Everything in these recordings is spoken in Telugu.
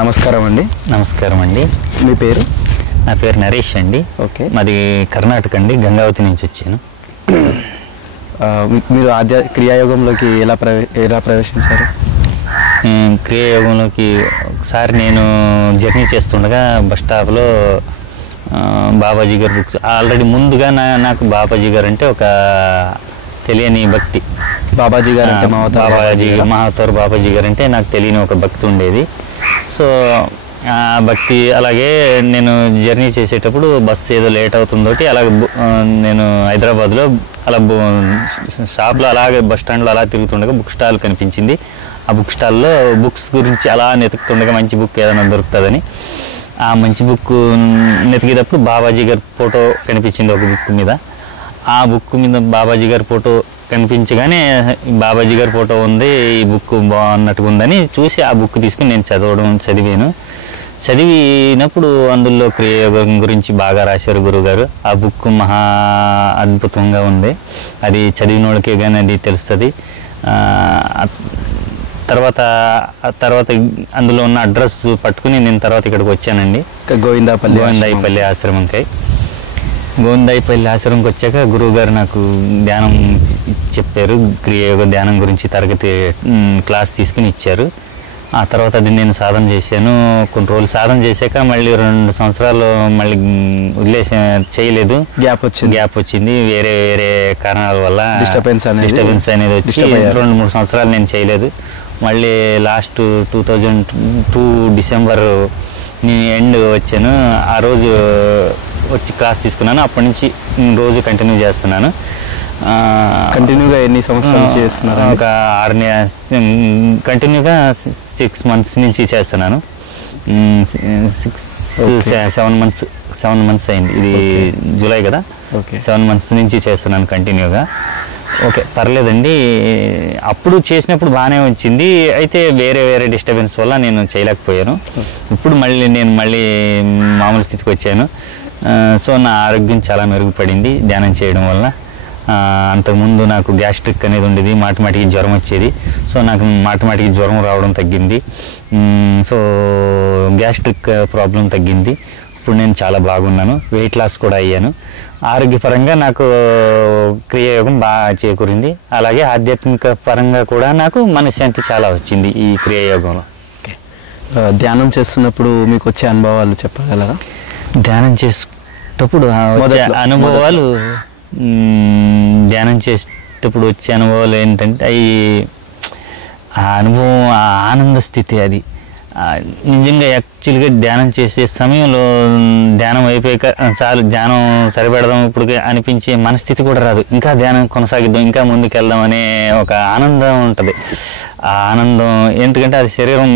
నమస్కారం అండి. నమస్కారం అండి. మీ పేరు? నా పేరు నరేష్ అండి. ఓకే. మాది కర్ణాటక అండి, గంగావతి నుంచి వచ్చాను. మీరు క్రియాయోగంలోకి ఎలా ప్రవేశించారు? క్రియాయోగంలోకి ఒకసారి నేను జర్నీ చేస్తుండగా బస్ స్టాప్లో బాబాజీ గారు బుక్ ఆల్రెడీ ముందుగా నాకు బాబాజీ గారు అంటే ఒక తెలియని భక్తి. బాబాజీ గారు అంటే మహావతార్ బాబాజీ గారు అంటే నాకు తెలియని ఒక భక్తి ఉండేది. సో భక్తి అలాగే నేను జర్నీ చేసేటప్పుడు బస్సు ఏదో లేట్ అవుతుందో అలాగే నేను హైదరాబాద్లో అలా షాప్లో అలాగే బస్ స్టాండ్లో అలా తిరుగుతుండగా బుక్ స్టాల్ కనిపించింది. ఆ బుక్ స్టాల్లో బుక్స్ గురించి అలా నెతుకుతుండగా మంచి బుక్ ఏదైనా దొరుకుతుందని ఆ మంచి బుక్ నెతికేటప్పుడు బాబాజీ గారి ఫోటో కనిపించింది ఒక బుక్ మీద. ఆ బుక్ మీద బాబాజీ గారి ఫోటో కనిపించగానే బాబాజీ గారి ఫోటో ఉంది, ఈ బుక్ బాగున్నట్టుగా ఉందని చూసి ఆ బుక్ తీసుకుని నేను చదివాను. చదివినప్పుడు అందులో క్రియాయోగం గురించి బాగా రాశారు గురువుగారు. ఆ బుక్ మహా అద్భుతంగా ఉంది. అది చదివిన వాళ్ళకే కానీ అది తెలుస్తుంది. తర్వాత అందులో ఉన్న అడ్రస్ పట్టుకుని నేను తర్వాత ఇక్కడికి వచ్చానండి, గోవిందాయిపల్లి ఆశ్రమంకి. గోవిందాయిపల్లి ఆశ్రమంకి వచ్చాక గురువుగారు నాకు ధ్యానం చెప్పారు. క్రియాయోగ ధ్యానం గురించి తరగతి క్లాస్ తీసుకుని ఇచ్చారు. ఆ తర్వాత అది నేను సాధన చేశాను. కొన్ని రోజులు సాధన చేశాక మళ్ళీ 2 సంవత్సరాలు మళ్ళీ చేయలేదు. గ్యాప్ వచ్చింది. వేరే కారణాల వల్ల డిస్టర్బెన్స్ అనేది వచ్చి 2-3 సంవత్సరాలు నేను చేయలేదు. మళ్ళీ లాస్ట్ 2002 డిసెంబర్ ఎండ్ వచ్చాను. ఆ రోజు వచ్చి క్లాస్ తీసుకున్నాను. అప్పటి నుంచి రోజు కంటిన్యూ చేస్తున్నాను. కంటిన్యూగా ఎన్ని సంవత్సరాలు చేస్తున్నారు? ఒక కంటిన్యూగా 6 months నుంచి చేస్తున్నాను. 7 months అయింది. ఇది జూలై కదా. 7 months నుంచి చేస్తున్నాను కంటిన్యూగా. ఓకే, పర్లేదండి. అప్పుడు చేసినప్పుడు బాగానే వచ్చింది. అయితే వేరే డిస్టర్బెన్స్ వల్ల నేను చేయలేకపోయాను. ఇప్పుడు నేను మళ్ళీ మామూలు స్థితికి వచ్చాను. సో నా ఆరోగ్యం చాలా మెరుగుపడింది ధ్యానం చేయడం వల్ల. అంతకుముందు నాకు గ్యాస్ట్రిక్ అనేది ఉండేది, మాటిమాటికి జ్వరం వచ్చేది. సో నాకు మాటిమాటికి జ్వరం రావడం తగ్గింది. సో గ్యాస్ట్రిక్ ప్రాబ్లం తగ్గింది. ఇప్పుడు నేను చాలా బాగున్నాను. వెయిట్ లాస్ కూడా అయ్యాను. ఆరోగ్యపరంగా నాకు క్రియాయోగం బాగా చేకూరింది. అలాగే ఆధ్యాత్మిక పరంగా కూడా నాకు మనశ్శాంతి చాలా వచ్చింది ఈ క్రియాయోగంలో. ధ్యానం చేస్తున్నప్పుడు మీకు వచ్చే అనుభవాలు చెప్పగలరా? ధ్యానం చేసేటప్పుడు అనుభవాలు ధ్యానం చేసేటప్పుడు వచ్చే అనుభవాలు ఏంటంటే ఆ అనుభవం ఆనంద స్థితి. అది నిజంగా యాక్చువల్గా ధ్యానం చేసే సమయంలో ధ్యానం అయిపోయాక చాలు ధ్యానం సరిపెడదాం ఇప్పుడు అనిపించే మనస్థితి కూడా రాదు. ఇంకా ధ్యానం కొనసాగిద్దాం, ఇంకా ముందుకు వెళ్దాం అనే ఒక ఆనందం ఉంటుంది. ఆ ఆనందం ఎందుకంటే అది శరీరం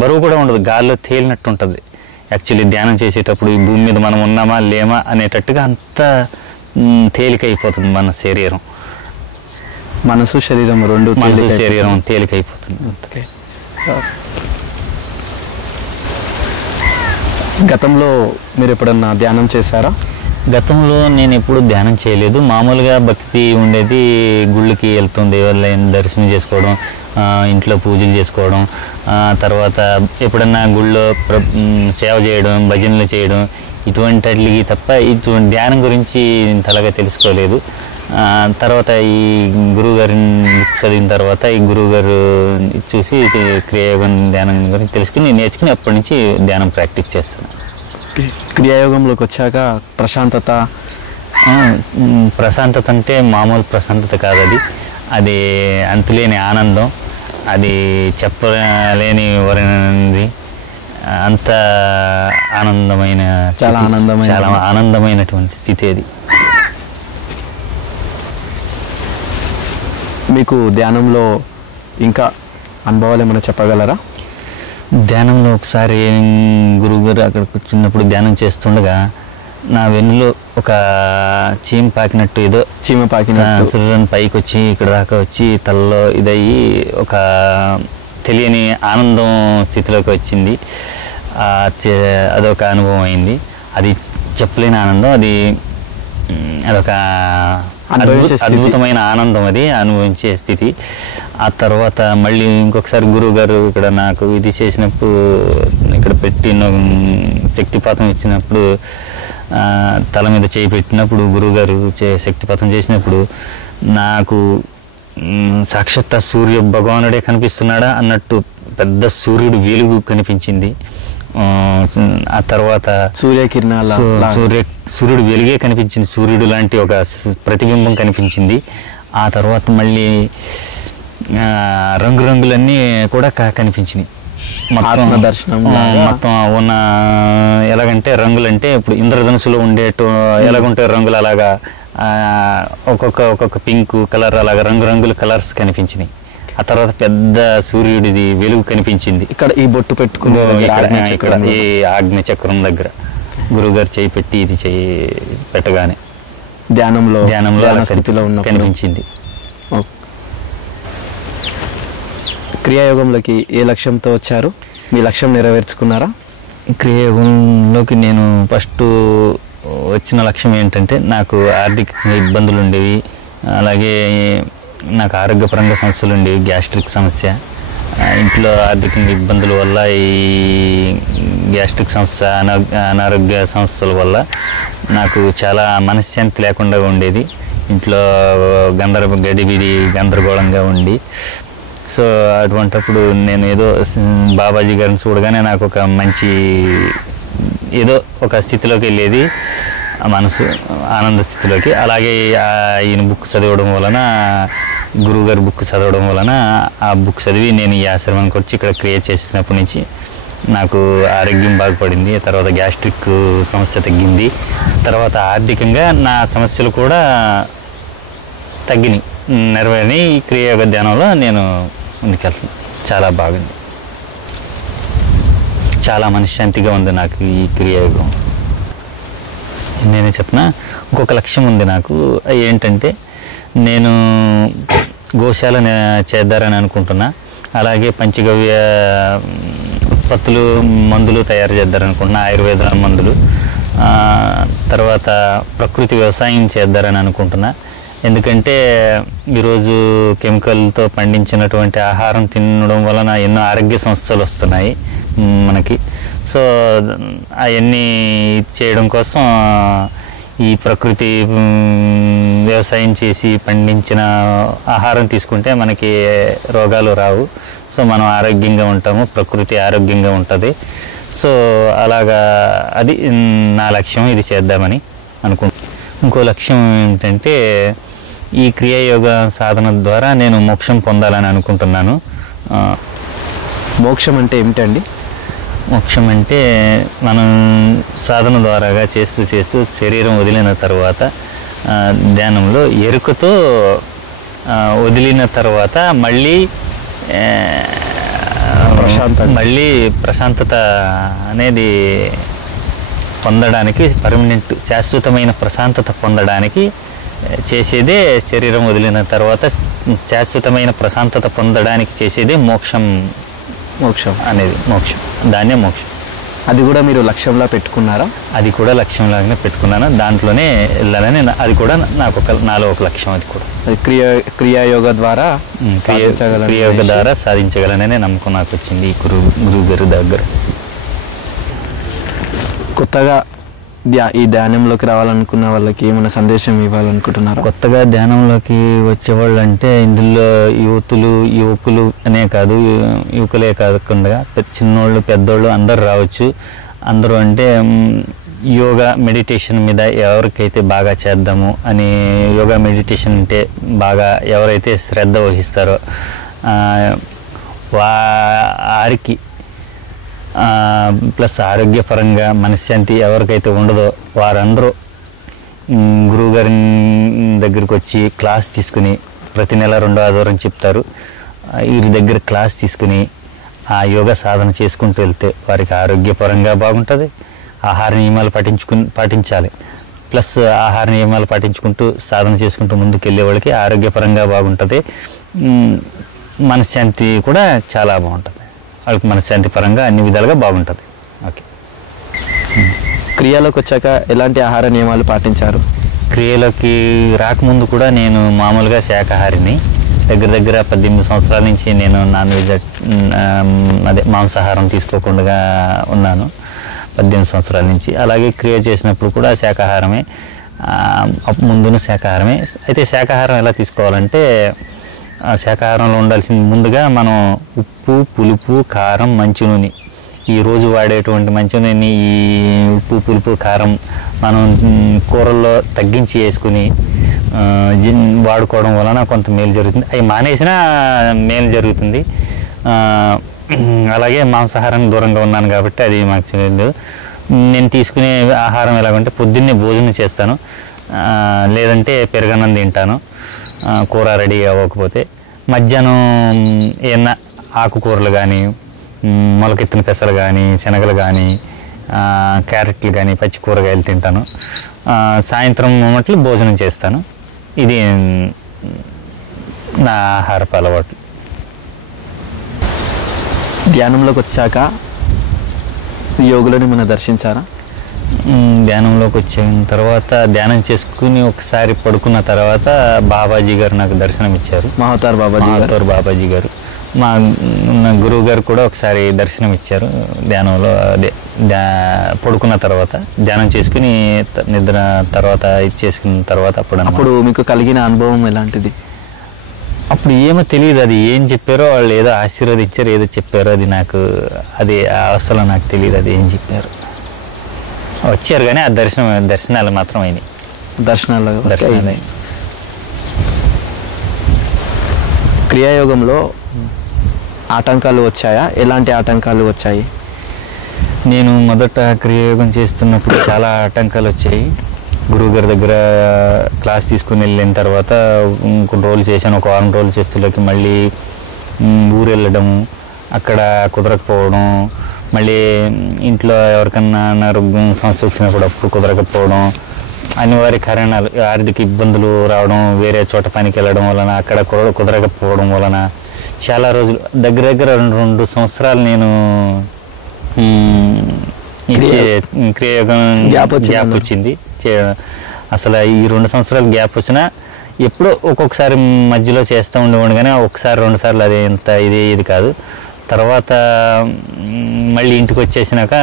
బరువు కూడా ఉండదు, గాల్లో తేలినట్టు ఉంటుంది. యాక్చువల్లీ ధ్యానం చేసేటప్పుడు ఈ భూమి మీద మనం ఉన్నామా లేమా అనేటట్టుగా అంత తేలికైపోతుంది మన శరీరం. మనసు శరీరం తేలికైపోతుంది. గతంలో మీరు ఎప్పుడన్నా ధ్యానం చేశారా? గతంలో నేను ఎప్పుడు ధ్యానం చేయలేదు. మామూలుగా భక్తి ఉండేది. గుళ్ళకి వెళ్తాం, దేవాలయం దర్శనం చేసుకోవడం, ఇంట్లో పూజలు చేసుకోవడం, తర్వాత ఎప్పుడన్నా గుళ్ళో సేవ చేయడం, భజనలు చేయడం, ఇటువంటికి తప్ప ఇటువంటి ధ్యానం గురించి ఇంతలాగా తెలుసుకోలేదు. తర్వాత ఈ గురువుగారి బుక్స్ చదివిన తర్వాత ఈ గురువుగారు చూసి క్రియాయోగం ధ్యానం గురించి తెలుసుకుని నేర్చుకుని అప్పటి నుంచి ధ్యానం ప్రాక్టీస్ చేస్తున్నాను. క్రియాయోగంలోకి వచ్చాక ప్రశాంతత అంటే మామూలు ప్రశాంతత కాదు. అది అంతులేని ఆనందం. అది చెప్పలేని వరనిది. అంత చాలా ఆనందమైనటువంటి స్థితి అది. మీకు ధ్యానంలో ఇంకా అనుభవాలు ఏమైనా చెప్పగలరా? ధ్యానంలో ఒకసారి గురువుగారు అక్కడికి వచ్చినప్పుడు ధ్యానం చేస్తుండగా నా వెన్నులో ఒక చీమ పాకినట్టు సుర్రని పైకి వచ్చి ఇక్కడ దాకా వచ్చి తలలో ఇదయ్యి ఒక తెలియని ఆనందం స్థితిలోకి వచ్చింది. అదొక అనుభవం అయింది. అది చెప్పలేని ఆనందం. అదొక అద్భుతమైన ఆనందం, అది అనుభవించే స్థితి. ఆ తర్వాత మళ్ళీ ఇంకొకసారి గురువు గారు ఇక్కడ నాకు ఇది చేసినప్పుడు, ఇక్కడ పెట్టిన శక్తిపాతం ఇచ్చినప్పుడు, తల మీద చేయి పెట్టినప్పుడు గురువుగారు శక్తిపాతం చేసినప్పుడు నాకు సాక్షాత్ సూర్య భగవానుడే కనిపిస్తున్నాడా అన్నట్టు పెద్ద సూర్యుడు వెలుగు కనిపించింది. ఆ తర్వాత సూర్యుడు వెలుగే కనిపించింది, సూర్యుడు లాంటి ఒక ప్రతిబింబం కనిపించింది. ఆ తర్వాత మళ్ళీ రంగురంగులన్నీ కూడా కనిపించినాయి. దర్శనం మొత్తం ఉన్న ఎలాగంటే రంగులంటే ఇప్పుడు ఇంద్రధనుసులో ఉండేటు ఎలాగుంటే రంగులు అలాగా ఒక్కొక్క పింక్ కలర్ అలాగా రంగురంగుల కలర్స్ కనిపించినాయి. ఆ తర్వాత పెద్ద సూర్యుడిది వెలుగు కనిపించింది. ఇక్కడ ఈ బొట్టు పెట్టుకుని ఇక్కడ ఈ ఆగ్నేయ చక్రం దగ్గర గురువుగారు చేయి పెట్టి ఇది చేయి పెట్టగానే ధ్యానంలో స్థితిలో ఉన్న కనిపించింది. క్రియాయోగంలోకి ఏ లక్ష్యంతో వచ్చారు? మీ లక్ష్యం నెరవేర్చుకున్నారా? క్రియాయోగంలోకి నేను ఫస్ట్ వచ్చిన లక్ష్యం ఏంటంటే, నాకు ఆర్థిక ఇబ్బందులు ఉండేవి, అలాగే నాకు ఆరోగ్యపరంగా సమస్యలు ఉండేవి. గ్యాస్ట్రిక్ సమస్య, ఇంట్లో ఆర్థిక ఇబ్బందుల వల్ల, ఈ గ్యాస్ట్రిక్ సమస్య, అనారోగ్య సమస్యల వల్ల నాకు చాలా మనశ్శాంతి లేకుండా ఉండేది. ఇంట్లో గడిబిడి గందరగోళంగా ఉండి, సో అటువంటప్పుడు నేను ఏదో బాబాజీ గారిని చూడగానే నాకు ఒక మంచి ఏదో ఒక స్థితిలోకి వెళ్ళేది మనసు, ఆనంద స్థితిలోకి. అలాగే ఈయన బుక్ చదవడం వలన, గురువుగారి బుక్ చదవడం వలన, ఆ బుక్ చదివి నేను ఈ ఆశ్రమానికి వచ్చి ఇక్కడ క్రియేట్ చేసినప్పటి నుంచి నాకు ఆరోగ్యం బాగుపడింది. తర్వాత గ్యాస్ట్రిక్ సమస్య తగ్గింది. తర్వాత ఆర్థికంగా నా సమస్యలు కూడా తగ్గినాయి, నెరవేరినాయి. ఈ క్రియాయోగ ధ్యానంలో నేను ముందుకెళ్తాను. చాలా బాగుంది, చాలా మనశ్శాంతిగా ఉంది నాకు ఈ క్రియాయోగం. నేను చెప్పిన ఇంకొక లక్ష్యం ఉంది నాకు. ఏంటంటే, నేను గోశాల చేద్దారని అనుకుంటున్నా. అలాగే పంచగవ్య ఉత్పత్తులు, మందులు తయారు చేద్దారనుకుంటున్నా, ఆయుర్వేద మందులు. తర్వాత ప్రకృతి వ్యవసాయం చేద్దారని అనుకుంటున్నా. ఎందుకంటే ఈరోజు కెమికల్తో పండించినటువంటి ఆహారం తినడం వలన ఎన్నో ఆరోగ్య సమస్యలు వస్తున్నాయి మనకి. సో అవన్నీ చేయడం కోసం ఈ ప్రకృతి వ్యవసాయం చేసి పండించిన ఆహారం తీసుకుంటే మనకి రోగాలు రావు. సో మనం ఆరోగ్యంగా ఉంటాము, ప్రకృతి ఆరోగ్యంగా ఉంటుంది. సో అలాగా అది నా లక్ష్యం, ఇది చేద్దామని అనుకుంటున్నాను. ఇంకో లక్ష్యం ఏంటంటే, ఈ క్రియాయోగ సాధన ద్వారా నేను మోక్షం పొందాలని అనుకుంటున్నాను. మోక్షం అంటే ఏమిటండి? మోక్షం అంటే మనం సాధన ద్వారాగా చేస్తూ శరీరం వదిలిన తర్వాత ధ్యానంలో ఎరుకతో వదిలిన తర్వాత మళ్ళీ ప్రశాంతత అనేది పొందడానికి, పర్మనెంట్ శాశ్వతమైన ప్రశాంతత పొందడానికి చేసేదే, శరీరం వదిలిన తర్వాత శాశ్వతమైన ప్రశాంతత పొందడానికి చేసేదే మోక్షం అనేది. దాన్నే మోక్షం. అది కూడా మీరు లక్ష్యంలా పెట్టుకున్నారా? అది కూడా లక్ష్యంలాగానే పెట్టుకున్నాను. దాంట్లోనే వెళ్ళాలని, అది కూడా నాలో ఒక లక్ష్యం. అది కూడా క్రియాయోగ ద్వారా సాధించగలననే నమ్మకం నాకు వచ్చింది ఈ గురువు గారి దగ్గర. కొత్తగా ఈ ధ్యానంలోకి రావాలనుకున్న వాళ్ళకి ఏమైనా సందేశం ఇవ్వాలనుకుంటున్నారు? కొత్తగా ధ్యానంలోకి వచ్చేవాళ్ళు అంటే, ఇందులో యువకులు అనే కాదు, యువకులే కాకుండా చిన్నోళ్ళు పెద్దోళ్ళు అందరూ రావచ్చు. అందరూ అంటే యోగా మెడిటేషన్ మీద ఎవరికైతే బాగా చేద్దాము అని, యోగా మెడిటేషన్ అంటే బాగా ఎవరైతే శ్రద్ధ వహిస్తారో వారికి, ప్లస్ ఆరోగ్యపరంగా మనశ్శాంతి ఎవరికైతే ఉండదో వారందరూ గురువుగారి దగ్గరికి వచ్చి క్లాస్ తీసుకుని, ప్రతి నెల 2వ ఆదివారం చెప్తారు, వీరి దగ్గర క్లాస్ తీసుకుని ఆ యోగా సాధన చేసుకుంటూ వెళ్తే వారికి ఆరోగ్యపరంగా బాగుంటుంది. ఆహార నియమాలు పాటించాలి. ప్లస్ ఆహార నియమాలు పాటించుకుంటూ సాధన చేసుకుంటూ ముందుకు వెళ్ళే వాళ్ళకి ఆరోగ్యపరంగా బాగుంటుంది. మనశ్శాంతి కూడా చాలా బాగుంటుంది. వాళ్ళకి మనశ్శాంతి పరంగా అన్ని విధాలుగా బాగుంటుంది. ఓకే. క్రియలోకి వచ్చాక ఎలాంటి ఆహార నియమాలు పాటించారు? క్రియలోకి రాకముందు కూడా నేను మామూలుగా శాకాహారిని. దగ్గర దగ్గర 18 సంవత్సరాల నుంచి నేను నాన్ వెజ్ అదే మాంసాహారం తీసుకోకుండా ఉన్నాను 18 సంవత్సరాల నుంచి. అలాగే క్రియ చేసినప్పుడు కూడా శాకాహారమే, ముందును శాకాహారమే. అయితే శాకాహారం ఎలా తీసుకోవాలంటే శాకాహారంలో ఉండాల్సింది ముందుగా మనం ఉప్పు, పులుపు, కారం, మంచి నూనె, ఈ రోజు వాడేటువంటి మంచి నూనె, ఈ ఉప్పు, పులుపు, కారం మనం కూరల్లో తగ్గించి వేసుకుని వాడుకోవడం వలన కొంత మేలు జరుగుతుంది. అవి మానేసినా మేలు జరుగుతుంది. అలాగే మాంసాహారానికి దూరంగా ఉన్నాను కాబట్టి అది మాకు తెలియదు. నేను తీసుకునే ఆహారం ఎలాగంటే పొద్దున్నే భోజనం చేస్తాను, లేదంటే పెరుగన్నం తింటాను కూర రెడీ అవ్వకపోతే. మధ్యాహ్నం ఏమన్నా ఆకుకూరలు కానీ, మొలకెత్తిన పెసలు కానీ, శనగలు కానీ, క్యారెట్లు కానీ, పచ్చి కూరగాయలు తింటాను. సాయంత్రం మొమెంట్లు భోజనం చేస్తాను. ఇది నా ఆహారపు అలవాటు. ధ్యానంలోకి వచ్చాక యోగులను మనం దర్శించారా? ధ్యానంలోకి వచ్చిన తర్వాత ధ్యానం చేసుకుని ఒకసారి పడుకున్న తర్వాత బాబాజీ గారు నాకు దర్శనం ఇచ్చారు. మహతార్ బాబాజీ గారు మా గురువు గారు కూడా ఒకసారి దర్శనం ఇచ్చారు ధ్యానంలో. అదే పడుకున్న తర్వాత ధ్యానం చేసుకుని నిద్ర తర్వాత చేసుకున్న తర్వాత అప్పుడు మీకు కలిగిన అనుభవం ఎలాంటిది? అప్పుడు ఏమో తెలియదు, అది ఏం చెప్పారో వాళ్ళు ఏదో ఆశీర్వదించారు, ఏదో చెప్పారో అది నాకు అది అసలు నాకు తెలియదు అది ఏం చెప్పారు. వచ్చారు కానీ ఆ దర్శనాలు మాత్రం అయినాయి. దర్శనాలు క్రియాయోగంలో ఆటంకాలు వచ్చాయా? ఎలాంటి ఆటంకాలు వచ్చాయి? నేను మొదట క్రియాయోగం చేస్తున్నప్పుడు చాలా ఆటంకాలు వచ్చాయి. గురువుగారి దగ్గర క్లాస్ తీసుకుని వెళ్ళిన తర్వాత కొన్ని రోజులు చేశాను. ఒక వారం రోజులు చేస్తులకి మళ్ళీ ఊరు వెళ్ళడము, అక్కడ కుదరకపోవడం, మళ్ళీ ఇంట్లో ఎవరికన్నా అనారోగ్యం సమస్య వచ్చినప్పుడు అప్పుడు కుదరకపోవడం, అనివార్య కారణాలు, ఆర్థిక ఇబ్బందులు రావడం, వేరే చోట పనికి వెళ్ళడం వలన అక్కడ కుదరకపోవడం వలన చాలా రోజులు దగ్గర దగ్గర 2 సంవత్సరాలు నేను క్రియాయోగం గ్యాప్ వచ్చింది. అసలు ఈ 2 సంవత్సరాలు గ్యాప్ వచ్చినా ఎప్పుడో ఒక్కొక్కసారి మధ్యలో చేస్తూ ఉండేవాడు కానీ ఒకసారి 2 సార్లు అది ఎంత ఇది కాదు. తర్వాత మళ్ళీ ఇంటికి వచ్చేసినాక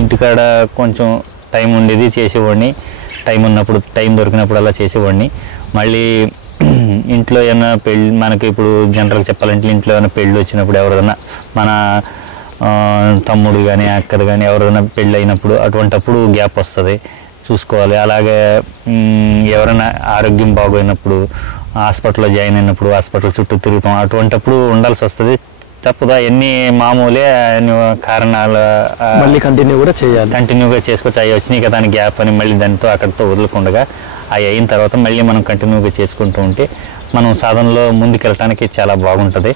ఇంటికాడ కొంచెం టైం ఉండేది, చేసేవాడిని. టైం ఉన్నప్పుడు, టైం దొరికినప్పుడు అలా చేసేవాడిని. మళ్ళీ ఇంట్లో ఏమైనా పెళ్ళి, మనకి ఇప్పుడు జనరల్గా చెప్పాలంటే ఇంట్లో ఏమైనా పెళ్ళి వచ్చినప్పుడు, ఎవరైనా మన తమ్ముడు కానీ అక్కది కానీ ఎవరైనా పెళ్ళి అయినప్పుడు అటువంటప్పుడు గ్యాప్ వస్తుంది, చూసుకోవాలి. అలాగే ఎవరైనా ఆరోగ్యం బాగోయినప్పుడు, హాస్పిటల్లో జాయిన్ అయినప్పుడు హాస్పిటల్ చుట్టూ తిరుగుతాం, అటువంటప్పుడు ఉండాల్సి వస్తుంది. తప్పుదా ఎన్ని మామూలే కారణాలు మళ్ళీ కంటిన్యూగా చేసుకోవచ్చు. అవి వచ్చినాయి కదా అని గ్యాప్ అని మళ్ళీ దానితో అక్కడితో వదలకుండా అవి అయిన తర్వాత మళ్ళీ మనం కంటిన్యూగా చేసుకుంటూ ఉంటే మనం సాధనలో ముందుకెళ్ళటానికి చాలా బాగుంటుంది.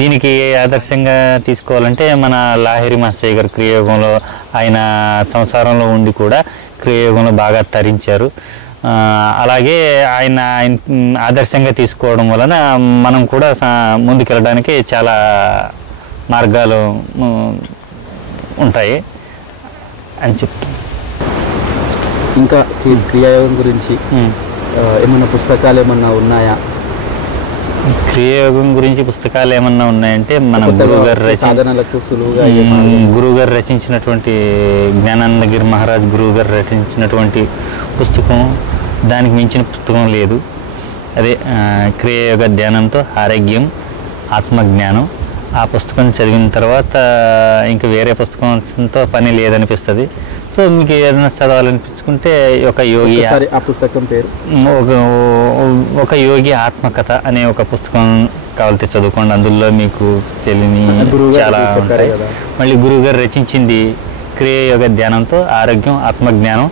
దీనికి ఆదర్శంగా తీసుకోవాలంటే మన లాహిరి మాస్టర్ గారు క్రియాయోగంలో ఆయన సంసారంలో ఉండి కూడా క్రియాయోగంలో బాగా తరించారు. అలాగే ఆయన ఆదర్శంగా తీసుకోవడం వలన మనం కూడా ముందుకెళ్ళడానికి చాలా మార్గాలు ఉంటాయి అని చెప్తాను. ఇంకా క్రియాయోగం గురించి ఏమన్నా పుస్తకాలు ఏమన్నా ఉన్నాయా? క్రియాయోగం గురించి పుస్తకాలు ఏమన్నా ఉన్నాయంటే మన గురువుగారు రచించినటువంటి జ్ఞానానందగిరి మహారాజ్ గురువు గారు రచించినటువంటి పుస్తకం, దానికి మించిన పుస్తకం లేదు. అదే క్రియాయోగ ధ్యానంతో ఆరోగ్యం, ఆత్మజ్ఞానం. ఆ పుస్తకం చదివిన తర్వాత ఇంకా వేరే పుస్తకంతో పని లేదనిపిస్తుంది. సో మీకు ఏదైనా చదవాలనిపించుకుంటే ఒక యోగి, ఆ పుస్తకం పేరు ఒక యోగి ఆత్మకథ అనే ఒక పుస్తకం కావాలితే చదువుకోండి. అందులో మీకు తెలియని చాలా ఉంటాయి. మళ్ళీ గురువుగారు రచించింది క్రియాయోగ ధ్యానంతో ఆరోగ్యం, ఆత్మజ్ఞానం,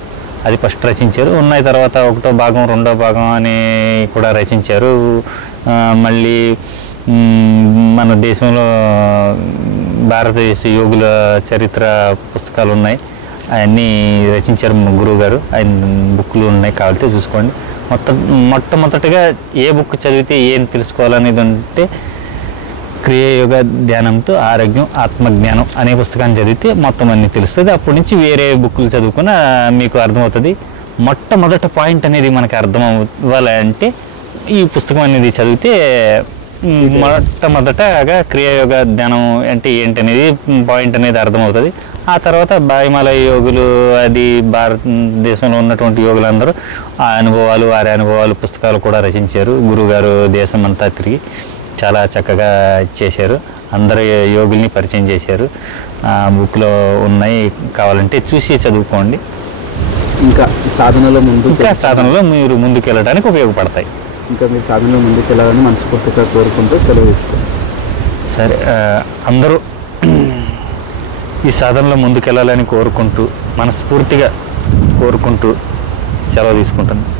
అది ఫస్ట్ రచించారు. ఉన్నాయి తర్వాత 1వ భాగం 2వ భాగం అని కూడా రచించారు. మళ్ళీ మన దేశంలో భారతదేశ యోగుల చరిత్ర పుస్తకాలు ఉన్నాయి, అవన్నీ రచించారు గురువు గారు. ఆయన బుక్లు ఉన్నాయి, కావాలితే చూసుకోండి. మొట్టమొదటిగా ఏ బుక్ చదివితే ఏం తెలుసుకోవాలనేది అంటే క్రియాయోగ ధ్యానంతో ఆరోగ్యం ఆత్మజ్ఞానం అనే పుస్తకాన్ని చదివితే మొత్తం అన్నీ తెలుస్తుంది. అప్పటి నుంచి వేరే బుక్కులు చదువుకున్న మీకు అర్థమవుతుంది. మొట్టమొదట పాయింట్ అనేది మనకు అర్థం అవ్వాలంటే ఈ పుస్తకం అనేది చదివితే మొట్టమొదటగా క్రియాయోగ ధ్యానం అంటే ఏంటి అనేది పాయింట్ అనేది అర్థమవుతుంది. ఆ తర్వాత హిమాలయ యోగులు, అది భారతదేశంలో ఉన్నటువంటి యోగులందరూ ఆ అనుభవాలు, వారి అనుభవాలు పుస్తకాలు కూడా రచించారు. గురువుగారు దేశం అంతా తిరిగి చాలా చక్కగా చేశారు. అందరు యోగుల్ని పరిచయం చేశారు. బుక్లో ఉన్నాయి, కావాలంటే చూసి చదువుకోండి. ఇంకా సాధనలో మీరు ముందుకు వెళ్ళడానికి ఉపయోగపడతాయి. ఇంకా మీరు సాధనలో ముందుకు వెళ్ళాలని మనస్ఫూర్తిగా కోరుకుంటూ సెలవు ఇస్తాం. సరే, అందరూ ఈ సాధనలో ముందుకు వెళ్ళాలని కోరుకుంటూ మనస్ఫూర్తిగా కోరుకుంటూ సెలవు తీసుకుంటున్నాను.